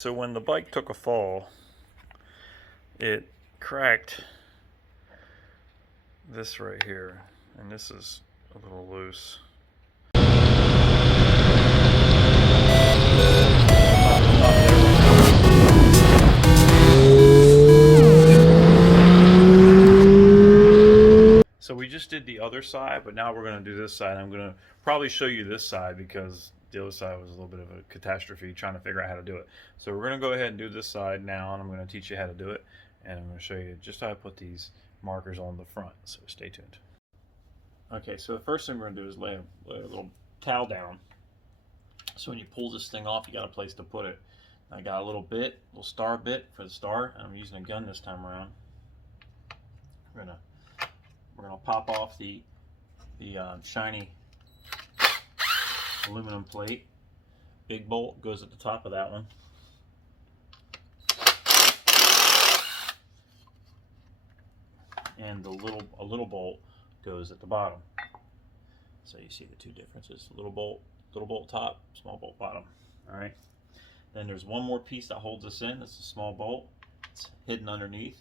So when the bike took a fall, it cracked this right here, and this is a little loose. So we just did the other side, but now we're going to do this side. I'm going to probably show you this side because the other side was a little bit of a catastrophe trying to figure out how to do it. So we're going to go ahead and do this side now, and I'm going to teach you how to do it, and I'm going to show you just how I put these markers on the front, so stay tuned. Okay, so the first thing we're going to do is lay a little towel down. So when you pull this thing off, you got a place to put it. I got a little star bit for the star, and I'm using a gun this time around. We're gonna pop off the shiny aluminum plate. Big bolt goes at the top of that one. And a little bolt goes at the bottom. So you see the two differences: little bolt top, small bolt bottom. All right. Then there's one more piece that holds this in. That's a small bolt. It's hidden underneath.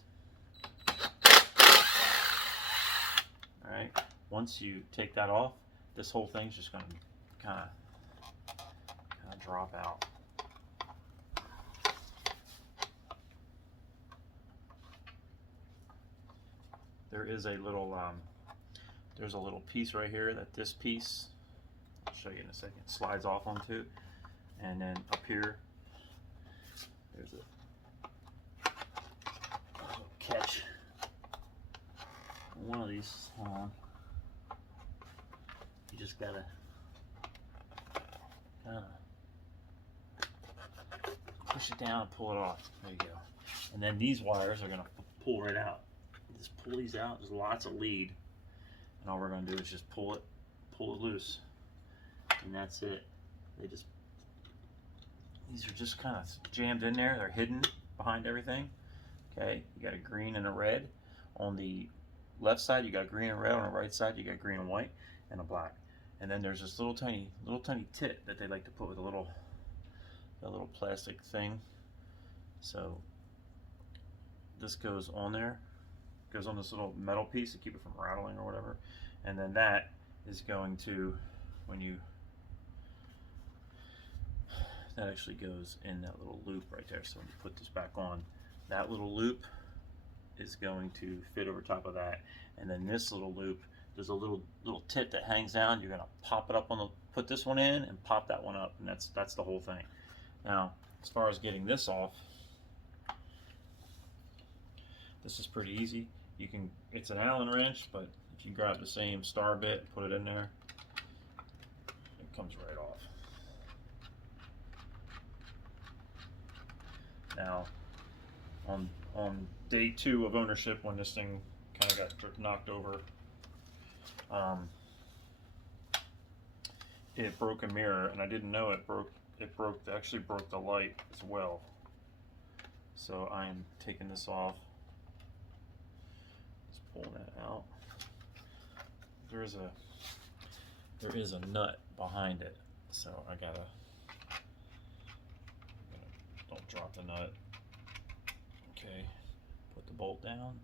All right. Once you take that off, this whole thing's just going to kind of drop out. There is a little there's a little piece right here that this piece, I'll show you in a second, slides off onto, and then up here there's a little catch. One of these, you just gotta kind of push it down and pull it off. There you go. And then these wires are gonna pull right out. Just pull these out. There's lots of lead, and all we're gonna do is just pull it loose, and that's it. These are just kind of jammed in there. They're hidden behind everything. Okay, you got a green and a red on the left side. You got green and red. On the right side, you got green and white and a black. And then there's this little tiny tip that they like to put with a little plastic thing. So this goes on there. Goes on this little metal piece to keep it from rattling or whatever, and then that is going to, that actually goes in that little loop right there. So when you put this back on, that little loop is going to fit over top of that, and then this little loop, there's a little tip that hangs down. You're gonna pop it up on put this one in and pop that one up, and that's the whole thing. Now, as far as getting this off, this is pretty easy. It's an Allen wrench, but if you grab the same star bit and put it in there, it comes right off. Now, on day 2 of ownership, when this thing kind of got knocked over, it broke a mirror, and I didn't know it actually broke the light as well. So I'm taking this off. Pull that out. There is a nut behind it, so don't drop the nut. Okay, put the bolt down.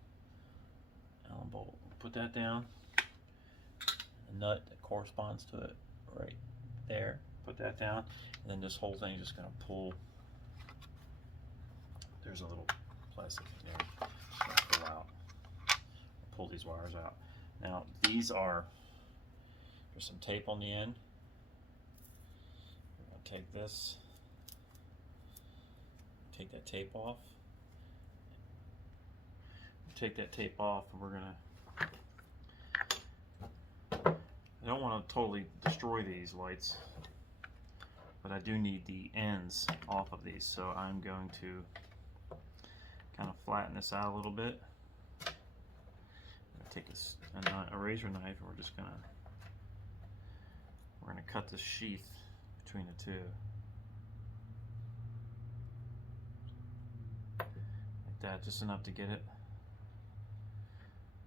Allen bolt. Put that down. The nut that corresponds to it right there. Put that down, and then this whole thing is just going to pull. There's a little plastic in there. Pull out. Pull these wires out. Now there's some tape on the end. We're going to take this, take that tape off. Take that tape off, and we're gonna, I don't want to totally destroy these lights, but I do need the ends off of these, so I'm going to kind of flatten this out a little bit. Take a razor knife, and we're gonna cut this sheath between the two, like that, just enough to get it,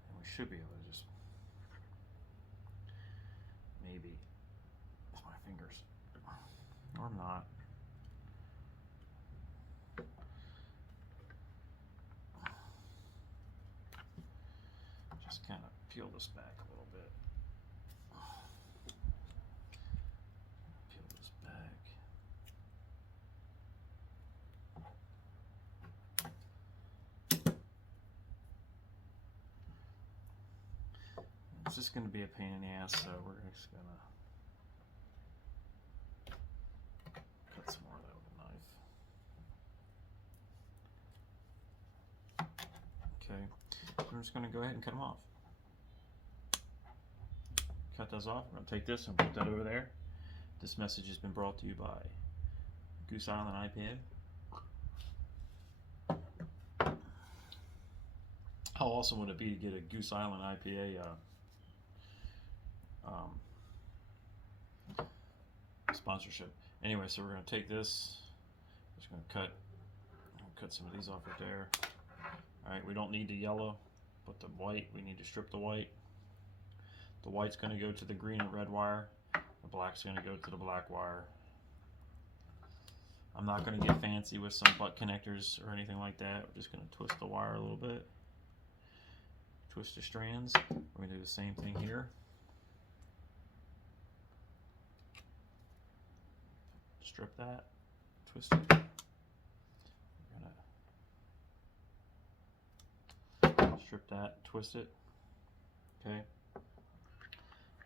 and we should be able to just maybe with my fingers, or not. peel this back a little bit. Peel this back. It's just going to be a pain in the ass, so we're just going to cut some more of that with a knife. Okay, we're just going to go ahead and cut them off. Cut those off. We're going to take this and put that over there. This message has been brought to you by Goose Island IPA. How awesome would it be to get a Goose Island IPA sponsorship? Anyway, so we're going to take this. Just going to cut some of these off right there. All right, we don't need the yellow, but the white, we need to strip the white. The white's going to go to the green and red wire. The black's going to go to the black wire. I'm not going to get fancy with some butt connectors or anything like that. We're just going to twist the wire a little bit. Twist the strands. We're going to do the same thing here. Strip that. Twist it. We're going to strip that. Twist it. Okay.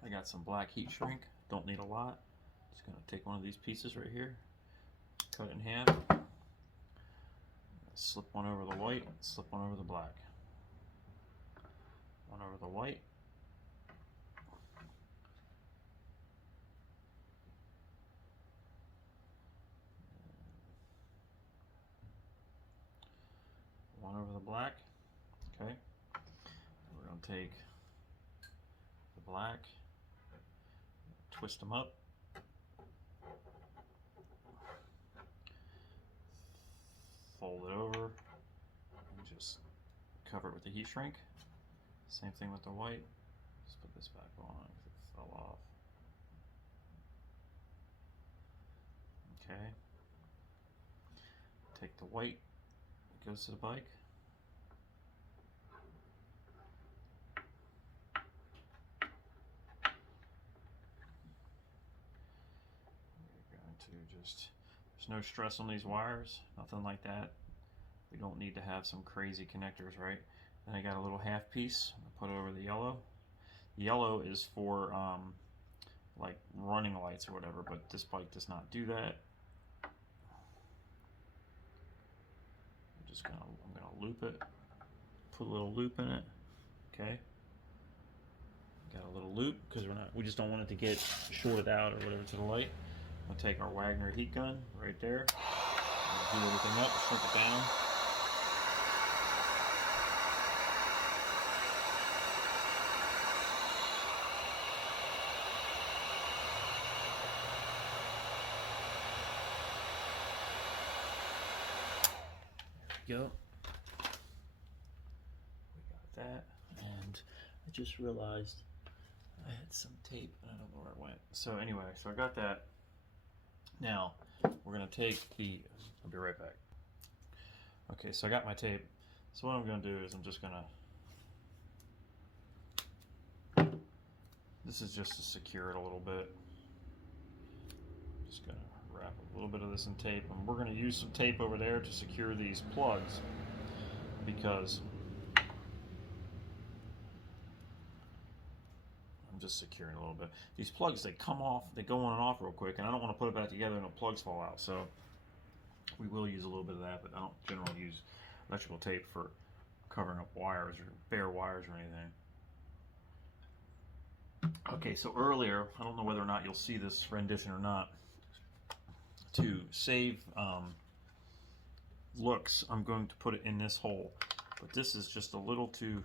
I got some black heat shrink. Don't need a lot. Just going to take one of these pieces right here. Cut it in half. Slip one over the white. Slip one over the black. One over the white. One over the black. Okay. We're going to take the black, twist them up, fold it over, and just cover it with the heat shrink. Same thing with the white. Just put this back on because it fell off. Okay. Take the white, it goes to the bike. We're going to just, there's no stress on these wires, nothing like that. We don't need to have some crazy connectors, right? Then I got a little half piece I put over the yellow. The yellow is for like running lights or whatever, but this bike does not do that. I'm gonna loop it. Put a little loop in it. Okay. Got a little loop because we just don't want it to get shorted out or whatever to the light. We'll take our Wagner heat gun right there. Heat everything up, shrink it down. Go. We got that, and I just realized I had some tape and I don't know where it went. So anyway, so I got that. Now we're gonna take I'll be right back. Okay, so I got my tape. So what I'm gonna do is I'm just gonna, this is just to secure it a little bit. Just gonna wrap a little bit of this in tape, and we're going to use some tape over there to secure these plugs because I'm just securing a little bit. These plugs, they come off, they go on and off real quick, and I don't want to put it back together and the plugs fall out. So we will use a little bit of that, but I don't generally use electrical tape for covering up wires or bare wires or anything. Okay, so earlier, I don't know whether or not you'll see this rendition or not. To save looks, I'm going to put it in this hole, but this is just a little too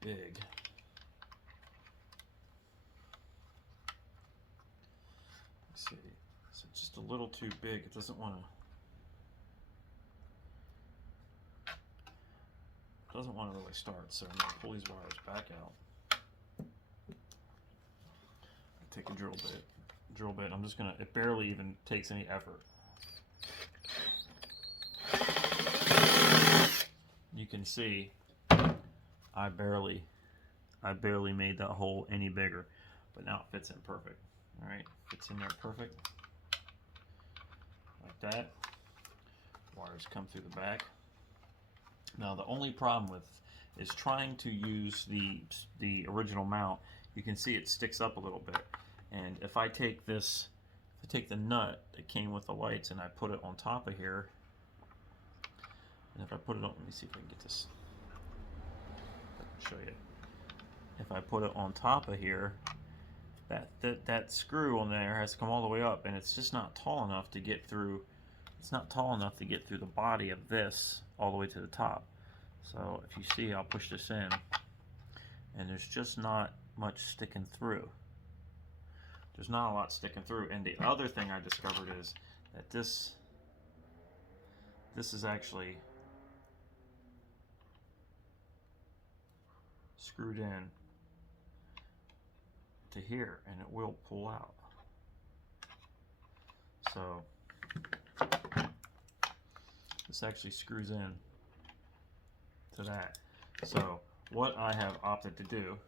big. Let's see, so it's just a little too big. It doesn't want to really start. So I'm going to pull these wires back out. Take a drill bit. I'm just gonna, it barely even takes any effort. You can see I barely made that hole any bigger, but now it fits in perfect. All right, fits in there perfect, like that. Wires come through the back. Now the only problem with is trying to use the original mount. You can see it sticks up a little bit, and if I take this, if I take the nut that came with the lights and I put it on top of here, and if I put it on, let me see if I can get this. I can show you. If I put it on top of here, that screw on there has to come all the way up, and it's just not tall enough to get through. It's not tall enough to get through the body of this all the way to the top. So if you see, I'll push this in, and there's just not much sticking through. There's not a lot sticking through. And the other thing I discovered is that this is actually screwed in to here, and it will pull out. So this actually screws in to that. So what I have opted to do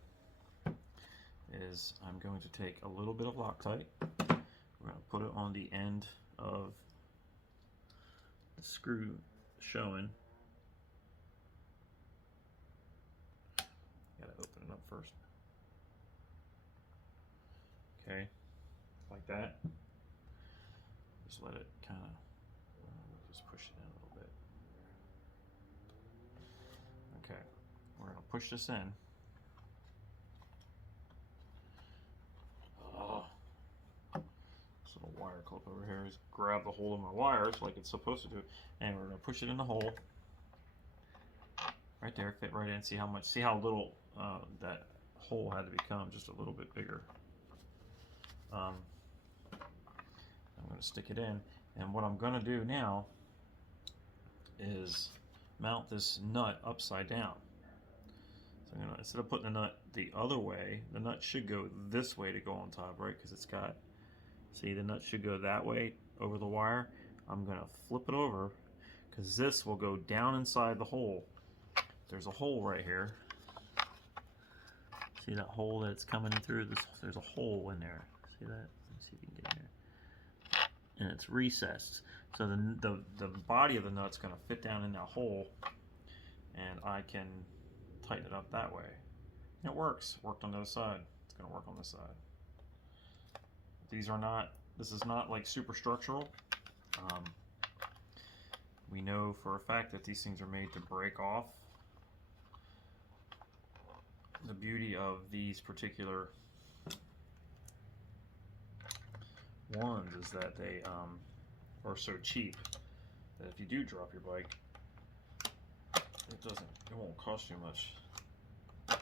is I'm going to take a little bit of Loctite. We're going to put it on the end of the screw showing. Gotta open it up first. Okay, like that. Just let it kind of, just push it in a little bit. Okay, we're going to push this in. Oh, this little wire clip over here is grab the hole of my wires like it's supposed to do, and we're going to push it in the hole. Right there, fit right in. See how much, see how little that hole had to become, just a little bit bigger. I'm going to stick it in, and what I'm going to do now is mount this nut upside down. So I'm going to, instead of putting the nut the other way, the nut should go this way to go on top, right? Because it's got, see, the nut should go that way over the wire. I'm going to flip it over because this will go down inside the hole. There's a hole right here. See that hole that's coming in through this? There's a hole in there. See that? Let's see if you can get in there. And it's recessed. So the body of the nut's going to fit down in that hole, and I can tighten it up that way. And it works. Worked on the other side. It's going to work on this side. These are not, this is not like super structural. We know for a fact that these things are made to break off. The beauty of these particular ones is that they are so cheap that if you do drop your bike, it won't cost you much. Okay,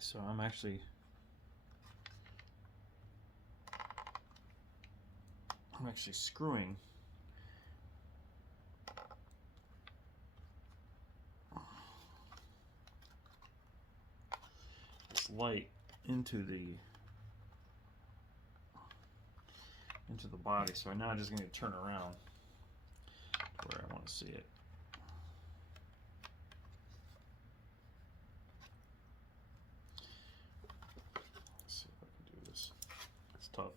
so I'm actually screwing this light into the body. So now I'm just going to turn around to where I want to see it. Let's see if I can do this. It's tough.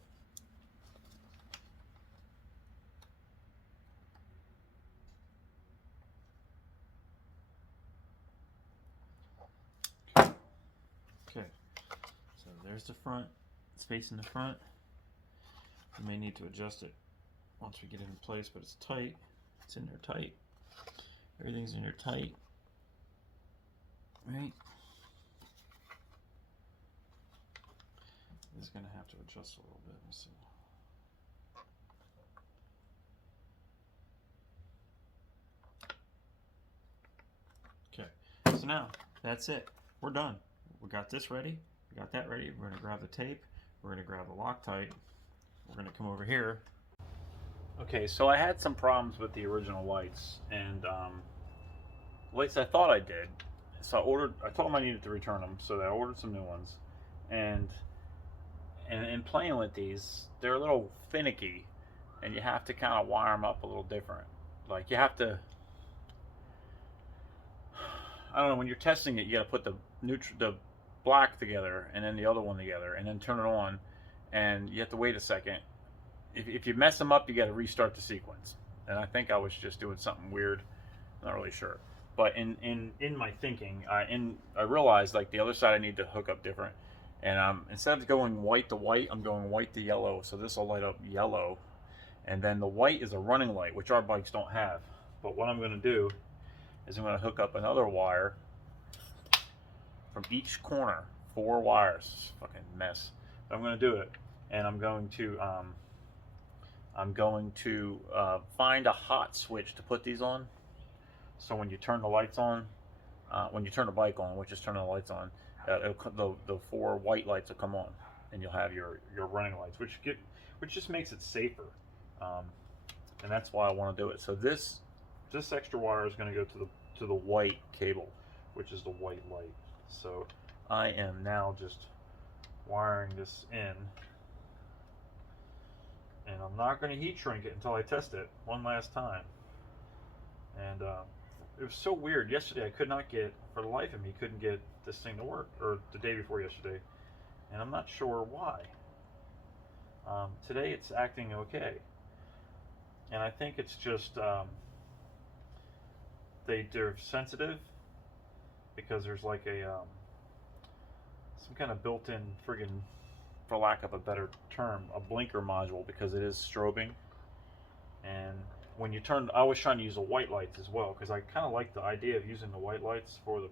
Okay, so there's the front, it's facing the front. You may need to adjust it once we get it in place, but it's tight. It's in there tight. Everything's in there tight. Right? It's going to have to adjust a little bit. Let's see. Okay, so now that's it. We're done. We got this ready. We got that ready. We're going to grab the tape. We're going to grab the Loctite. We're going to come over here. Okay, so I had some problems with the original lights, and lights I thought I did. So I told them I needed to return them, so I ordered some new ones. And in playing with these, they're a little finicky, and you have to kind of wire them up a little different. Like, you have to, I don't know, when you're testing it, you got to put the black together and then the other one together and then turn it on, and you have to wait a second. If you mess them up, you got to restart the sequence. And I think I was just doing something weird. I'm not really sure. But in my thinking, I realized, like, the other side I need to hook up different. And instead of going white to white, I'm going white to yellow. So this will light up yellow. And then the white is a running light, which our bikes don't have. But what I'm going to do is I'm going to hook up another wire from each corner. 4 wires. It's a fucking mess. But I'm going to do it. And I'm going to find a hot switch to put these on. So when you turn the lights on, when you turn the bike on, which is turning the lights on, the 4 white lights will come on, and you'll have your running lights, which just makes it safer, and that's why I want to do it. So this extra wire is going to go to the white cable, which is the white light. So I am now just wiring this in, and I'm not going to heat shrink it until I test it one last time. And it was so weird. Yesterday I could not get, for the life of me, couldn't get this thing to work, or the day before yesterday, and I'm not sure why. Today it's acting okay, and I think it's just they're sensitive, because there's like some kind of built-in friggin', for lack of a better term, a blinker module, because it is strobing. And when you turn, I was trying to use the white lights as well, because I kind of like the idea of using the white lights for the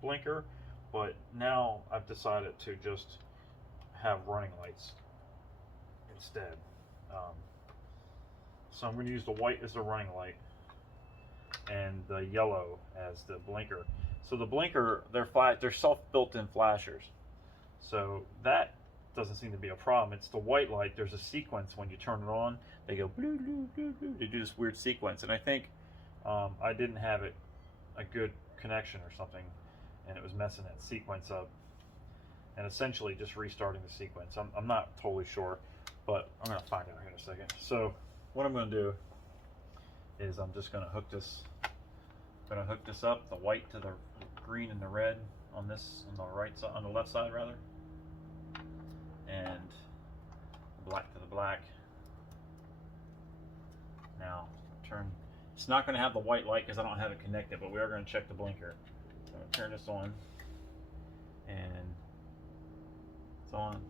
blinker, but now I've decided to just have running lights instead. So I'm going to use the white as the running light and the yellow as the blinker. So the blinker, they're self-built-in flashers, so that doesn't seem to be a problem. It's the white light. There's a sequence when you turn it on. They go blue, blue, blue, blue. They do this weird sequence, and I think I didn't have a good connection or something, and it was messing that sequence up, and essentially just restarting the sequence. I'm not totally sure, but I'm gonna find out here in a second. So what I'm gonna do is I'm just gonna hook this. Up, the white to the green and the red on the right side, on the left side rather, and black to the black. Now turn. It's not going to have the white light because I don't have it connected, but we are going to check the blinker. So I'm going to turn this on, and it's on.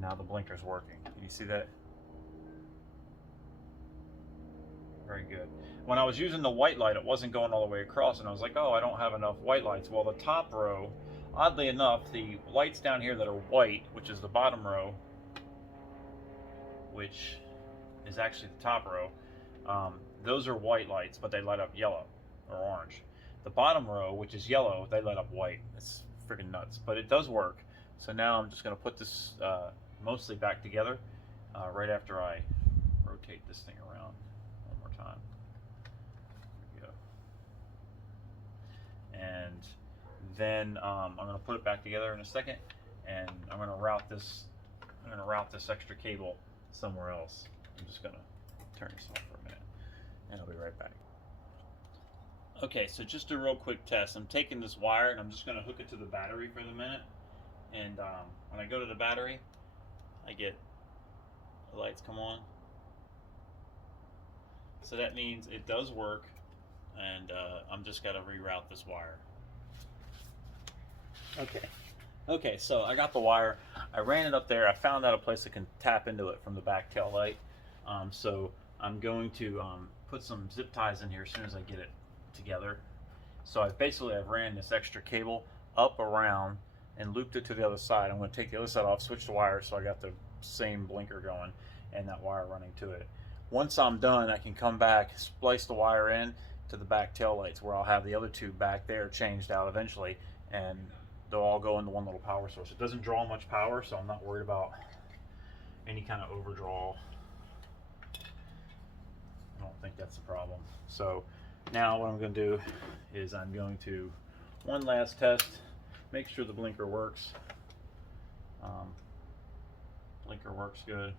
Now the blinker's working. Can you see that? Very good. When I was using the white light, it wasn't going all the way across, and I was like, oh, I don't have enough white lights. Well, the top row, oddly enough, the lights down here that are white, which is the bottom row, which is actually the top row, those are white lights, but they light up yellow or orange. The bottom row, which is yellow, they light up white. It's freaking nuts, but it does work. So now I'm just going to put this mostly back together right after I rotate this thing around one more time. There we go. And then I'm going to put it back together in a second, and I'm going to route this. I'm going to route this extra cable somewhere else. I'm just going to turn this off for a minute, and I'll be right back. Okay, so just a real quick test. I'm taking this wire and I'm just going to hook it to the battery for the minute. And when I go to the battery, I get the lights come on. So that means it does work, and I'm just got to reroute this wire. Okay, so I got the wire. I ran it up there. I found out a place that can tap into it from the back tail light. So I'm going to put some zip ties in here as soon as I get it together. So I've ran this extra cable up, around, and looped it to the other side. I'm going to take the other side off, switch the wire, so I got the same blinker going and that wire running to it. Once I'm done, I can come back, splice the wire in to the back tail lights, where I'll have the other two back there changed out eventually, and they'll all go into one little power source. It doesn't draw much power, so I'm not worried about any kind of overdraw. I don't think that's the problem. So now what I'm going to do is I'm going to one last test, make sure the blinker works, Blinker works good.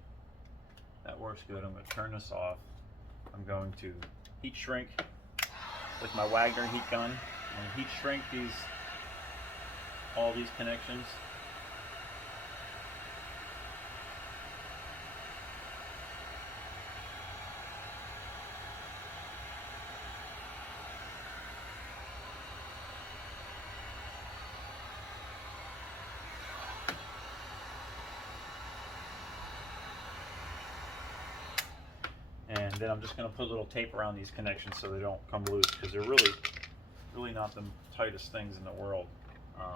That works good. I'm going to turn this off. I'm going to heat shrink with my Wagner heat gun and heat shrink all these connections. And then I'm just going to put a little tape around these connections so they don't come loose, because they're really not the tightest things in the world. And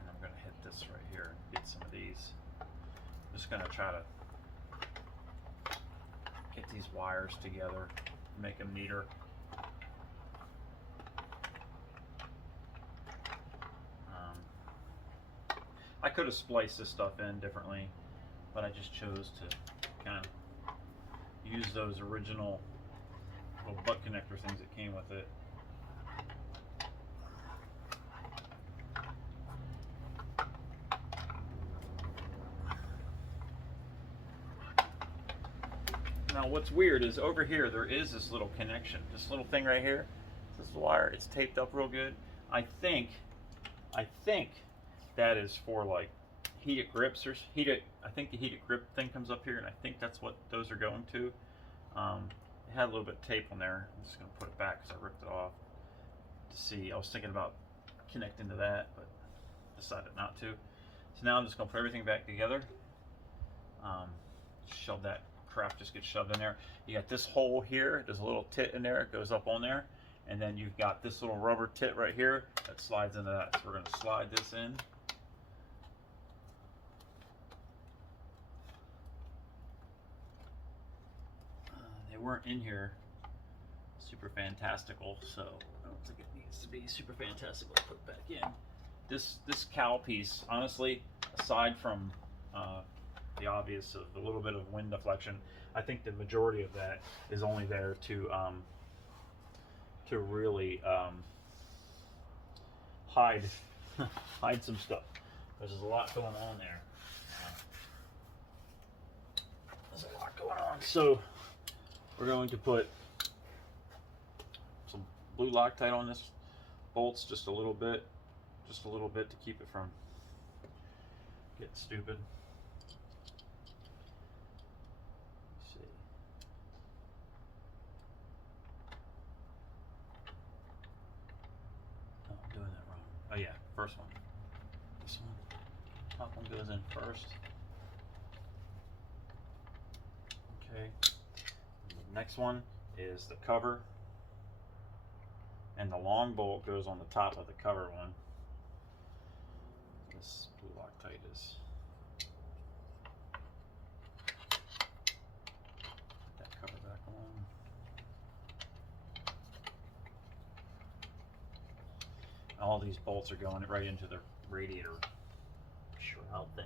I'm going to hit this right here and get some of these. I'm just going to try to get these wires together, make them neater. I could have spliced this stuff in differently, but I just chose to kind of use those original little butt connector things that came with it. Now what's weird is over here there is this little connection, this little thing right here, this wire, it's taped up real good. I think that is for like heated grips or heated. I think the heated grip thing comes up here, and I think that's what those are going to. It had a little bit of tape on there. I'm just going to put it back because I ripped it off to see. I was thinking about connecting to that, but decided not to. So now I'm just going to put everything back together. Shove that crap, just gets shoved in there. You got this hole here. There's a little tit in there. It goes up on there. And then you've got this little rubber tit right here that slides into that. So we're going to slide this in. They weren't in here super fantastical, so I don't think it needs to be super fantastical to put back in. This cowl piece, honestly, aside from the obvious of a little bit of wind deflection, I think the majority of that is only there to really hide some stuff. There's a lot going on there. There's a lot going on. So we're going to put some blue Loctite on this bolts, just a little bit to keep it from getting stupid. Let's see. Oh, I'm doing that wrong. Oh yeah, first one. This one. Top one goes in first. Okay. The next one is the cover, and the long bolt goes on the top of the cover one. This blue Loctite is. Put that cover back on. All these bolts are going right into the radiator shroud thing.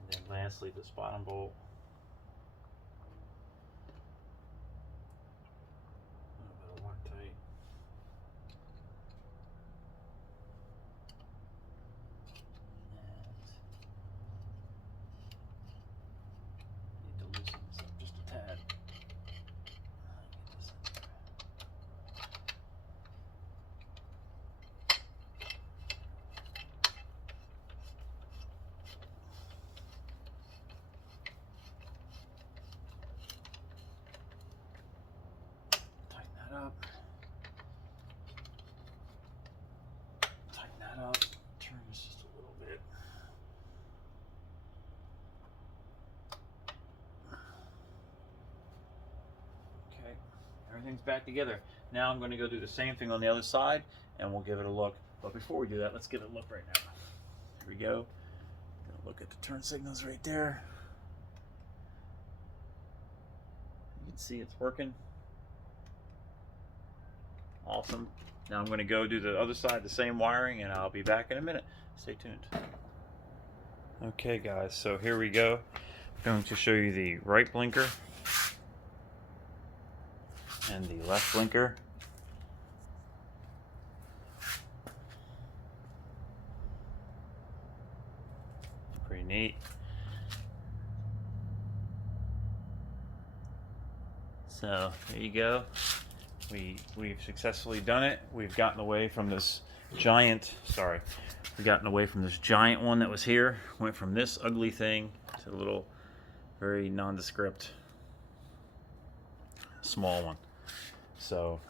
And then lastly, this bottom bolt. A little bit of Loctite. And need to loosen this up just a tad. Get this in there. Up. Tighten that up. Turn this just a little bit. Okay, everything's back together. Now I'm going to go do the same thing on the other side, and we'll give it a look. But before we do that, let's give it a look right now. Here we go. Look at the turn signals right there. You can see it's working. Awesome. Now I'm going to go do the other side, the same wiring, and I'll be back in a minute. Stay tuned. Okay guys, so here we go. I'm going to show you the right blinker and the left blinker. Pretty neat. So there you go. We've successfully done it. We've gotten away from this giant, we've gotten away from this giant one that was here. Went from this ugly thing to a little, very nondescript, small one. So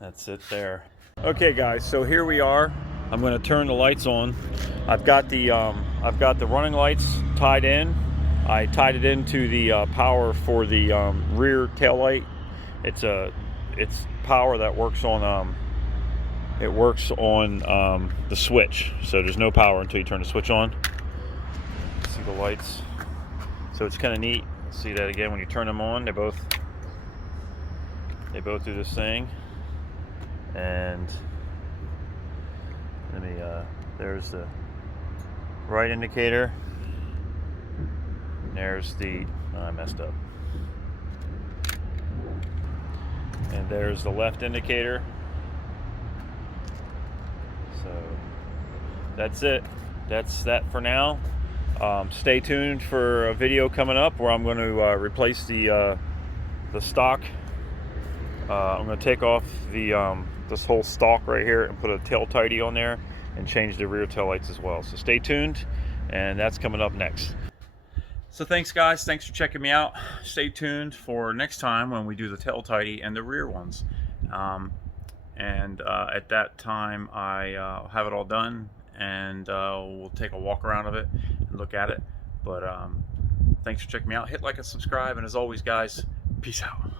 that's it there. Okay guys, so here we are. I'm going to turn the lights on. I've got the running lights tied in. I tied it into the power for the rear tail light. It's power that works on the switch. So there's no power until you turn the switch on. See the lights. So it's kind of neat. See that again when you turn them on. They both do this thing. And let me. There's the right indicator. There's the, I messed up. And there's the left indicator. So that's it. That's that for now. Stay tuned for a video coming up where I'm going to replace the stock. I'm going to take off the this whole stalk right here and put a tail tidy on there and change the rear tail lights as well. So stay tuned, and that's coming up next. So thanks guys, thanks for checking me out. Stay tuned for next time when we do the tail tidy and the rear ones. At that time I have it all done, and we'll take a walk around of it and look at it. But thanks for checking me out. Hit like and subscribe, and as always guys, peace out.